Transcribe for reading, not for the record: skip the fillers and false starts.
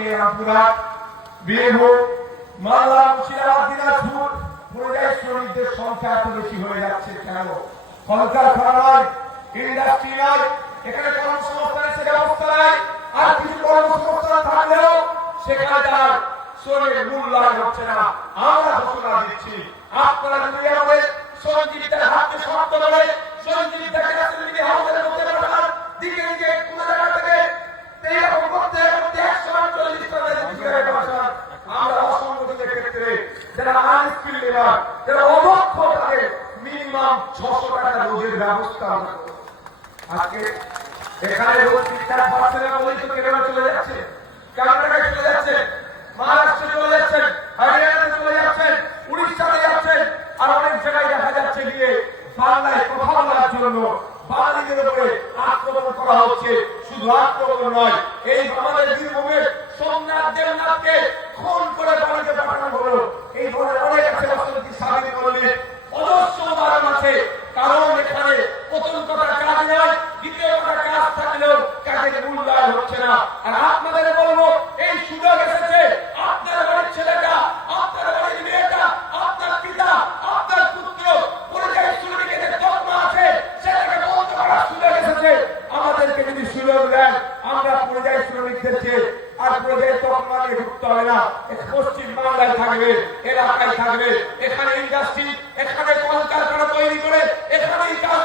আজকে রামপুরহাট, বীরভূম, মালদা, মুর্শিদাবাদ, দিনাজপুর পরিযায়ী শ্রমিকদের সংখ্যা এত বেশি হয়ে যাচ্ছে কেন? কলকারখানা নয়, ইন্ডাস্ট্রি নয়, এখানে কর্মসংস্থানের সে ব্যবস্থা নাই। আর কিছু কর্মসংস্থান থাকলেও সেখানে তার শ্রমের মূল্যায়ন হচ্ছে না। আমরা ঘোষণা দিচ্ছি, আপনারা যদি আমাদের সঞ্জীবিতার হাতকে সমাপ্ত করে সঞ্জীবিতাকে রাজনীতি হাউসের মধ্যে রাখার দিকে দিকে কোনো জায়গা থেকে এইরকম করতে করতে 148 টাকা আমরা অসংগঠিত ক্ষেত্রে যারা আনস্কিল লেবার, যারা অদক্ষ, তাদের মিনিমাম 600 টাকা রোজের ব্যবস্থা আমরা করব। আজকে এখানে রোজ ঠিকঠাক পাচ্ছে না বলেই তো কেরালা চলে যাচ্ছে, কর্ণাটকে চলে যাচ্ছে, মহারাষ্ট্রে চলে যাচ্ছেন, হরিয়ানাতে চলে যাচ্ছেন, উড়িষ্যাতে যাচ্ছেন, আর অনেক জায়গায় দেখা যাচ্ছে গিয়ে বাংলায় কথা বলার জন্য বাঙালিদের উপরে আক্রমণ করা হচ্ছে। শুধু আক্রমণ নয়, এই আমাদের বীরভূমের সোমনাথ দেবনাথকে খুন করে বাড়িতে পাঠানো হলো। এই ধরনের অনেক আছে, অর্থনীতি স্বাধীন করলে অজস্র উদাহরণ আছে। কারণ এখানে প্রথম কথা কাজ নয়, দ্বিতীয় কথা কাজ থাকলেও কাজের মূল্যায়ন হচ্ছে না। আর আপনাদের বলবো, এই সুযোগ এসেছে, আপনার বাড়ির ছেলেটা, আপনার বাড়ির মেয়েটা, আপনার পিতা, আপনার পুত্র পরিযায়ী শ্রমিকের তকমা আছে, সেটাকে বন্ধ করার সুযোগ এসেছে। আমাদেরকে যদি সুযোগ দেন, আমরা পরিযায়ী শ্রমিকদেরকে আর পরিযায়ী তকমা নিয়ে ঢুকতে হবে না। পশ্চিম বাংলায় থাকবে, এলাকায় থাকবে, এখানে ইন্ডাস্ট্রি, এখানে কলকারখানা তৈরি করে এখানেই কাজ